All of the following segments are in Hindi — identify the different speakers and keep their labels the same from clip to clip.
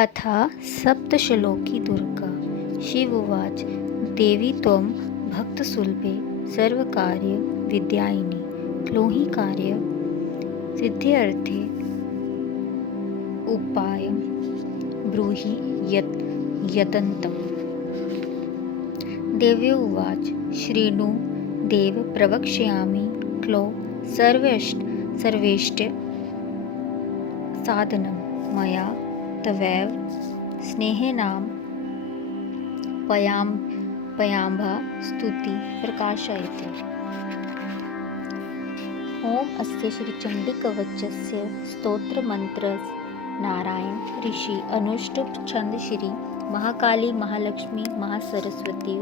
Speaker 1: अथा सप्तश्लोकी दुर्गा। शिव उवाच देवी त्वं भक्तसुलभे सर्वकार्य विद्यायिनी। क्लोहि कार्य, सिद्ध्यर्थे उपाय, ब्रूहि यत् यतन्तम् देव्य उवाच शृणु देव प्रवक्ष्यामि क्लो सर्वेष्ट सर्वेष्ट साधनं मया तवैव स्नेहेनां पयां पयाम्भा स्तुति प्रकाशयति। ॐ अस्य श्रीचण्डीकवचस्य स्तोत्रमन्त्रस् नारायण ऋषि अनुष्टुप छंद श्री महाकाली महालक्ष्मी महासरस्वती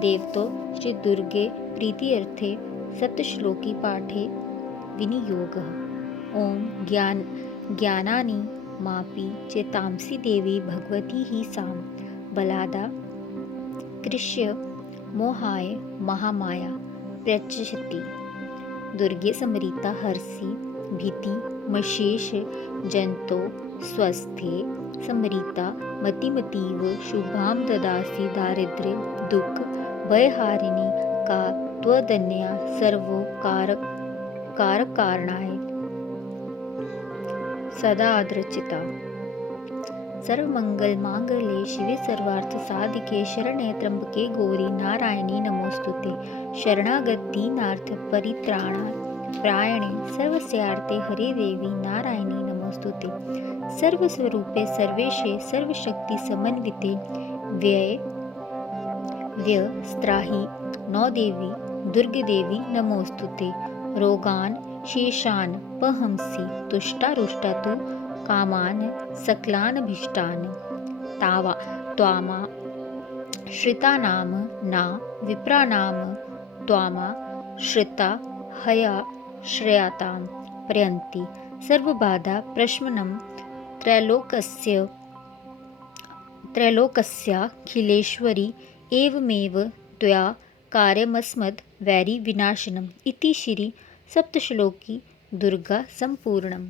Speaker 1: देवतो श्री दुर्गे प्रीत्यर्थे सप्तश्लोकी पाठे विनियोगः। ॐ ज्ञान ज्ञानानि मापि चेतांसि देवी भगवती हि सां बलादा, कृष्य, मोहाय, महामाया प्रचशति दुर्गे समरिता हर्षि भीति, मशेष, जंतो, स्वस्थे, समरिता, मतिमतीव, शुभां ददासि, दारिद्र्य, दुःख, भयहारिणी, का त्वदन्या कारक कारकारणाय सदा आदृचिता सर्वमङ्गलमाङ्गल्ये शिवे सर्वार्थसाधिके शरणे त्र्यम्बके गौरी नारायणी नमोऽस्तुते शरणागतीनार्थ परित्राणा प्रायणे सर्वस्यार्थे हरे देवी नारायणी नमोऽस्तुते सर्वस्वरूपे सर्वेशे सर्वशक्तिसमन्विते व्यये व्यस्त्राहि नो देवी दुर्गदेवी नमोस्तुते रोगान् शेषान् पहंसि तुष्टारुष्टा तु कामान् सकलानभीष्टान्। तावा त्वामा श्रितानां न विप्राणां त्वामा श्रिता हया श्रेयातां प्रयन्ति सर्वबाधा प्रशमनं त्रैलोकस्य त्रैलोकस्याखिलेश्वरी एवमेव त्वया कार्यमस्मद् वैरिविनाशनम् इति श्री सप्तश्लोकी दुर्गा सम्पूर्णम्